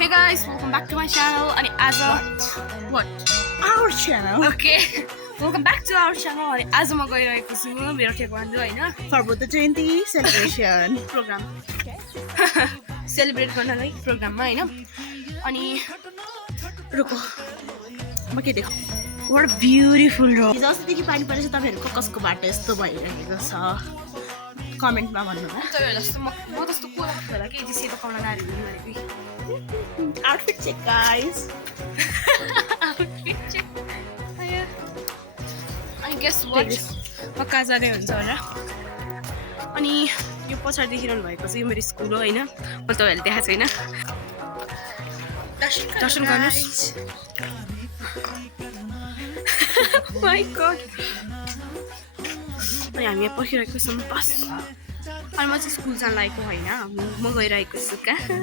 Hey guys, welcome back to my channel. And as a what? Our channel Okay. Welcome back to our channel. अनि आज म गइरहेको छु मेरो taekwondo हैन for Buddha Jayanti celebration. Program celebrate गर्नलाई प्रोग्राममा हैन अनि रुको म के देखाउ what a beautiful road. जस्तोदेखि पानी परेछ तपाईहरुको कसको बाटो यस्तो भइरहेको छ कमेन्टमा भन्नु होला तपाईहरु जस्तो म जस्तो को लाग्छ होला के सेतो कमला नारी भनेको outfit check guys outfit check अनि गेस वाट म कहाँ जाने हुन्छ होला अनि यो पछाडि देखिरहनु भएको चाहिँ यो मेरो स्कुल हो हैन मैले तपाईहरुले देखाएको छैन दर्शन गर्नुस् माय गॉड अनि हामी यहाँ पर्खिरहेको छौँ बस अनि म चाहिँ स्कुल जान लागेको होइन म गइरहेको छु कहाँ